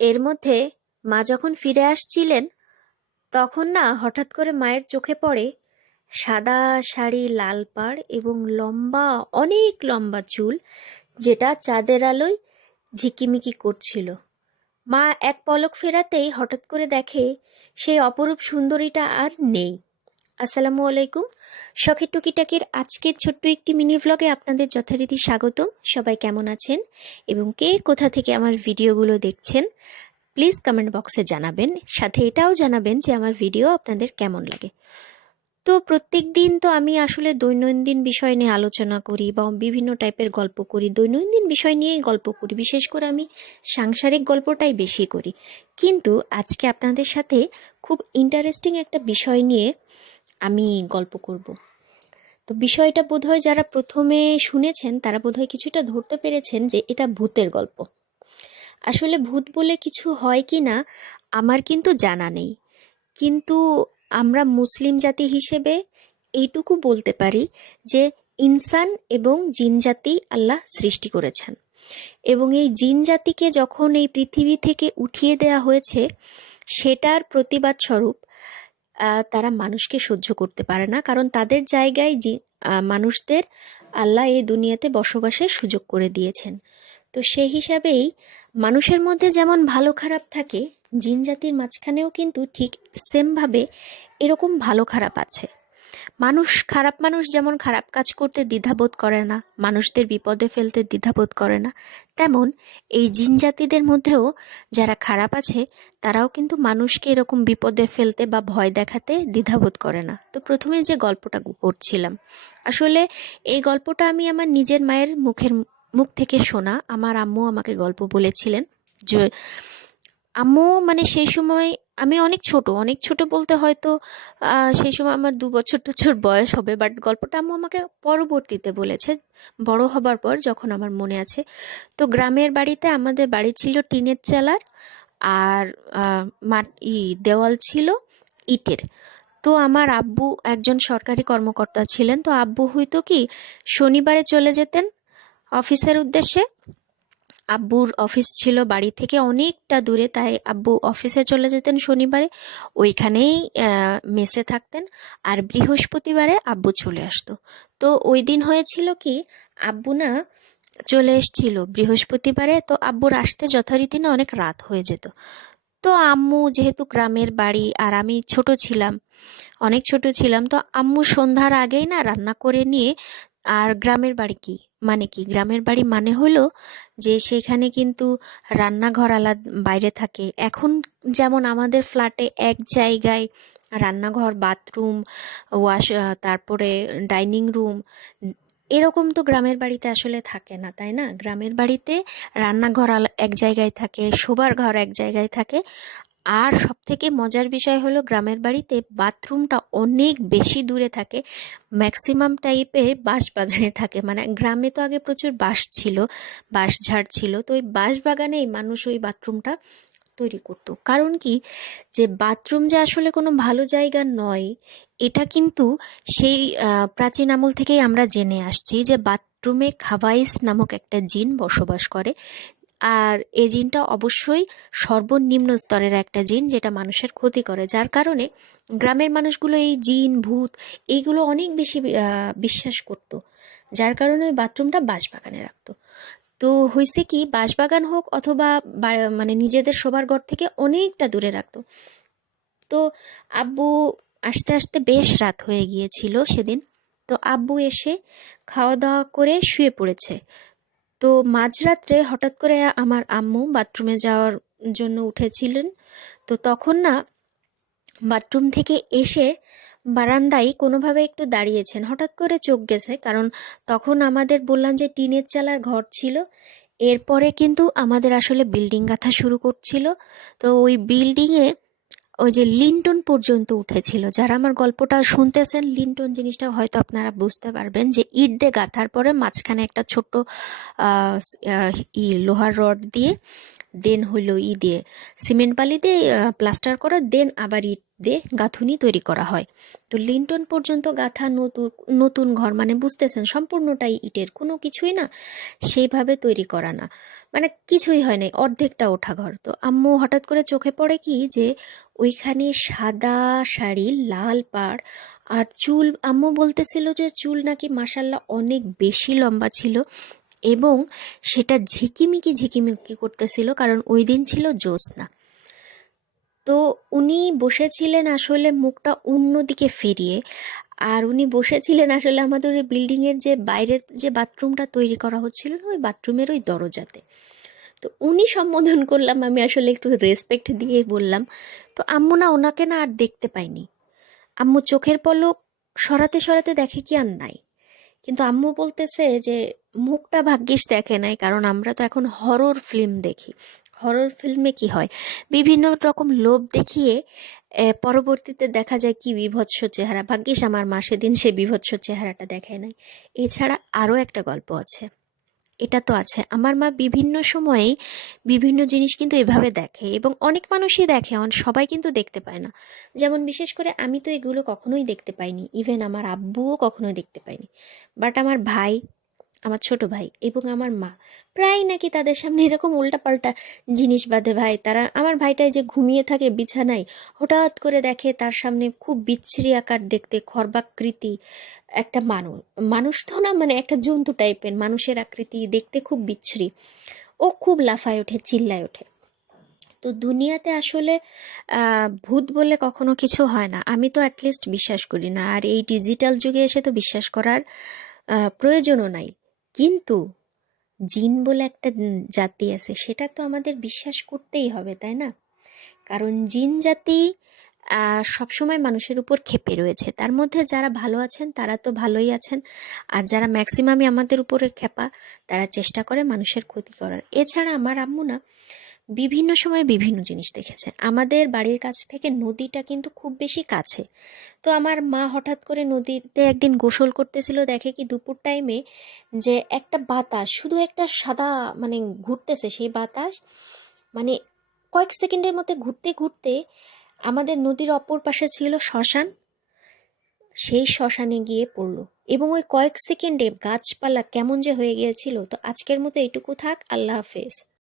এর মধ্যে মা যখন ফিরে আসছিলেন তখন না হঠাৎ করে মায়ের চোখে পড়ে সাদা শাড়ি, লাল পাড় এবং লম্বা, অনেক লম্বা চুল, যেটা চাঁদের আলোয় ঝিকিমিকি করছিল। মা এক পলক ফেরাতেই হঠাৎ করে দেখে সেই অপরূপ সুন্দরীটা আর নেই। আসসালামু আলাইকুম। শখের টুকিটাকির আজকের ছোট্ট একটি মিনি ভ্লগে আপনাদের যথারীতি স্বাগতম। সবাই কেমন আছেন এবং কে কোথা থেকে আমার ভিডিওগুলো দেখছেন প্লিজ কমেন্ট বক্সে জানাবেন। সাথে এটাও জানাবেন যে আমার ভিডিও আপনাদের কেমন লাগে। তো প্রত্যেক দিন তো আমি আসলে দৈনন্দিন বিষয় নিয়ে আলোচনা করি বা বিভিন্ন টাইপের গল্প করি, দৈনন্দিন বিষয় নিয়েই গল্প করি। বিশেষ করে আমি সাংসারিক গল্পটাই বেশি করি, কিন্তু আজকে আপনাদের সাথে খুব ইন্টারেস্টিং একটা বিষয় নিয়ে আমি গল্প করব। তো বিষয়টা বোধহয় যারা প্রথমে শুনেছেন তারা বোধহয় কিছুটা ধরতে পেরেছেন যে এটা ভূতের গল্প। আসলে ভূত বলে কিছু হয় কি না আমার কিন্তু জানা নেই, কিন্তু আমরা মুসলিম জাতি হিসেবে এইটুকু বলতে পারি যে ইনসান এবং জিন জাতি আল্লাহ সৃষ্টি করেছেন, এবং এই জিন জাতিকে যখন এই পৃথিবী থেকে উঠিয়ে দেওয়া হয়েছে সেটার প্রতিবাদ স্বরূপ তারা মানুষকে সহ্য করতে পারে না, কারণ তাদের জায়গায় মানুষদের আল্লাহ এই দুনিয়াতে বসবাসের সুযোগ করে দিয়েছেন। তো সেই হিসাবেই মানুষের মধ্যে যেমন ভালো খারাপ থাকে, জিন জাতির মাঝখানেও কিন্তু ঠিক সেমভাবে এরকম ভালো খারাপ আছে। খারাপ মানুষ যেমন খারাপ কাজ করতে দ্বিধাবোধ করে না, মানুষদের বিপদে ফেলতে দ্বিধাবোধ করে না, তেমন এই জিন জাতিদের মধ্যেও যারা খারাপ আছে তারাও কিন্তু মানুষকে এরকম বিপদে ফেলতে বা ভয় দেখাতে দ্বিধাবোধ করে না। তো প্রথমে যে গল্পটা করছিলাম, আসলে এই গল্পটা আমি আমার নিজের মায়ের মুখ থেকে শোনা। আমার আম্মু আমাকে গল্প বলেছিলেন যে আম্মু মানে সেই সময় আমি অনেক ছোট বলতে হয়তো সেই সময় আমার 2 বছর বয়স হবে, বাট গল্পটা আম্মু আমাকে পরবর্তীতে বলেছে, বড় হবার পর, যখন আমার মনে আছে। তো গ্রামের বাড়িতে আমাদের বাড়ি ছিল টিনের চালার, আর দেওয়াল ছিল ইটের। তো আমার আব্বু একজন সরকারি কর্মকর্তা ছিলেন, তো আব্বু হয়তো কি শনিবারে চলে যেতেন অফিসের উদ্দেশ্যে। আব্বুর অফিস ছিল বাড়ি থেকে অনেকটা দূরে, তাই আব্বু অফিসে চলে যেতেন শনিবারে, ওইখানেই মেসে থাকতেন। আর বৃহস্পতিবারে আব্বু চলে আসতো। তো ওই দিন হয়েছিল কি, আব্বু না চলে এসেছিল বৃহস্পতিবারে, তো আব্বুর আসতে যথারীতি না অনেক রাত হয়ে যেত। তো আম্মু যেহেতু গ্রামের বাড়ি আর আমি ছোট ছিলাম, অনেক ছোট ছিলাম, তো আম্মু সন্ধ্যার আগেই না রান্না করে নিয়ে, আর গ্রামের বাড়ি কি মানে কি, গ্রামের বাড়ি মানে হলো যে সেখানে কিন্তু রান্নাঘর আলাদা বাইরে থাকে। এখন যেমন আমাদের ফ্ল্যাটে এক জায়গায় রান্নাঘর, বাথরুম, তারপরে ডাইনিং রুম, এরকম তো গ্রামের বাড়িতে আসলে থাকে না, তাই না? গ্রামের বাড়িতে রান্নাঘর এক জায়গায় থাকে, শোবার ঘর এক জায়গায় থাকে। আর সব থেকে মজার বিষয় হলো গ্রামের বাড়িতে বাথরুমটা অনেক বেশি দূরে থাকে, ম্যাক্সিমাম টাইপের বাঁশ বাগানে থাকে। মানে গ্রামে তো আগে প্রচুর বাঁশ ছিল, বাঁশ ঝাড় ছিল, তো ওই বাঁশ বাগানেই মানুষ ওই বাথরুমটা তৈরি করতো। কারণ কি, যে বাথরুম যে আসলে কোনো ভালো জায়গা নয়, এটা কিন্তু সেই প্রাচীন আমল থেকেই আমরা জেনে আসছি যে বাথরুমে খাবাইস নামক একটা জিন বসবাস করে। আর এই জিনটা অবশ্যই সর্বনিম্ন স্তরের একটা জিন, যেটা মানুষের ক্ষতি করে, যার কারণে গ্রামের মানুষগুলো এই জিন ভূত এইগুলো অনেক বেশি বিশ্বাস করত, যার কারণে ওই বাথরুমটা বাঁশবাগানে রাখতো। তো হয়েছে কি, বাঁশবাগান হোক অথবা মানে নিজেদের শোবার ঘর থেকে অনেকটা দূরে রাখতো। তো আব্বু আস্তে আস্তে বেশ রাত হয়ে গিয়েছিল সেদিন। তো আব্বু এসে খাওয়া দাওয়া করে শুয়ে পড়েছে। তো মাঝরাত্রে হঠাৎ করে আমার আম্মু বাথরুমে যাওয়ার জন্য উঠেছিলেন। তো তখন না বাথরুম থেকে এসে বারান্দায় কোনোভাবে একটু দাঁড়িয়েছেন, হঠাৎ করে চোখ গেছে, কারণ তখন আমাদের বললাম যে টিনের চালার ঘর ছিল। এরপরে কিন্তু আমাদের আসলে বিল্ডিং গাঁথা শুরু করছিল। তো ওই বিল্ডিংয়ে ওই যে লিন্টন পর্যন্ত উঠেছিল। যারা আমার গল্পটা শুনতেছেন, লিন্টন জিনিসটা হয়তো আপনারা বুঝতে পারবেন, যে ইট দিয়ে গাঁথার পরে মাঝখানে একটা ছোট্ট লোহার রড দিয়ে দেন হইলো ই দিয়ে সিমেন্ট বালি দিয়ে প্লাস্টার করা, দেন আবার ইট দিয়ে গাঁথুনি তৈরি করা হয়। তো লিন্টন পর্যন্ত গাঁথা নতুন নতুন ঘর, মানে বুঝতেছেন সম্পূর্ণটাই ইটের, কোনো কিছুই না সেইভাবে তৈরি করা না, মানে কিছুই হয় নাই, অর্ধেকটা ওঠা ঘর। তো আম্মু হঠাৎ করে চোখে পড়ে কি যে ওইখানে সাদা শাড়ি, লাল পাড় আর চুল, আম্মু বলতেছিল যে চুল নাকি মাসাল্লাহ অনেক বেশি লম্বা ছিল এবং সেটা ঝিকিমিকি ঝিকিমিকি করতেছিল, কারণ ওই দিন ছিল জ্যোৎস্না। তো উনি বসেছিলেন আসলে মুখটা অন্যদিকে ফিরিয়ে, আর উনি বসেছিলেন আসলে আমাদের ওই বিল্ডিংয়ের যে বাইরের যে বাথরুমটা তৈরি করা হচ্ছিল না, ওই বাথরুমের ওই দরজাতে। তো উনি সম্বোধন করলাম, আমি আসলে একটু রেসপেক্ট দিয়ে বললাম। তো আম্মু না ওনাকে না আর দেখতে পাইনি। আম্মু চোখের পলক সরাতে সরাতে দেখে কি আর নাই। কিন্তু আম্মু বলতেছে যে মুখটা ভাগ্যিস দেখে নাই, কারণ আমরা তো এখন হরর ফিল্ম দেখি। হরর ফিল্মে কি হয়, বিভিন্ন রকম লোভ দেখিয়ে পরবর্তীতে দেখা যায় কি বিভৎস চেহারা। ভাগ্যিস আমার মা সেদিন সে বিভৎস চেহারাটা দেখায় নাই। এছাড়া আরও একটা গল্প আছে, এটা তো আছে, আমার মা বিভিন্ন সময়েই বিভিন্ন জিনিস কিন্তু এভাবে দেখে এবং অনেক মানুষই দেখে, সবাই কিন্তু দেখতে পায় না। যেমন বিশেষ করে আমি তো এগুলো কখনোই দেখতে পাইনি, ইভেন আমার আব্বুও কখনোই দেখতে পাইনি। বাট আমার ভাই, আমার ছোট ভাই এবং আমার মা প্রায় নাকি তাদের সামনে এরকম উল্টাপাল্টা জিনিস বাঁধে। ভাই, তারা, আমার ভাইটাই যে ঘুমিয়ে থাকে বিছানায়, হঠাৎ করে দেখে তার সামনে খুব বিচ্ছিরি আকার দেখতে খর্বাকৃতি একটা মানুষ, মানুষ তো না, মানে একটা জন্তু টাইপের মানুষের আকৃতি দেখতে, খুব বিচ্ছিরি। ও খুব লাফায় ওঠে, চিল্লায় ওঠে। তো দুনিয়াতে আসলে ভূত বলে কখনো কিছু হয় না, আমি তো অ্যাটলিস্ট বিশ্বাস করি না, আর এই ডিজিটাল যুগে এসে তো বিশ্বাস করার প্রয়োজনও নাই। কিন্তু জিন বলে একটা জাতি আছে, সেটা তো আমাদের বিশ্বাস করতেই হবে, তাই না? কারণ জিন জাতি সবসময় মানুষের উপর ক্ষেপে রয়েছে, তার মধ্যে যারা ভালো আছেন তারা তো ভালোই আছেন, আর যারা ম্যাক্সিমামই আমাদের উপরে ক্ষেপা, তারা চেষ্টা করে মানুষের ক্ষতি করার। এছাড়া আমার আম্মু না বিভিন্ন সময় বিভিন্ন জিনিস দেখেছে। আমাদের বাড়ির কাছ থেকে নদীটা কিন্তু খুব বেশি কাছে। তো আমার মা হঠাৎ করে নদীতে একদিন গোসল করতেছিল, দেখে কি দুপুর টাইমে যে একটা বাতাস, শুধু একটা সাদা মানে ঘুরতেছে, সেই বাতাস মানে কয়েক সেকেন্ডের মধ্যে ঘুরতে ঘুরতে আমাদের নদীর অপর পাশে ছিল শ্মশান, সেই শ্মশানে গিয়ে পড়লো। এবং ওই কয়েক সেকেন্ডে গাছপালা কেমন যে হয়ে গিয়েছিল। তো আজকের মতো এইটুকু থাক, আল্লাহ হাফেজ।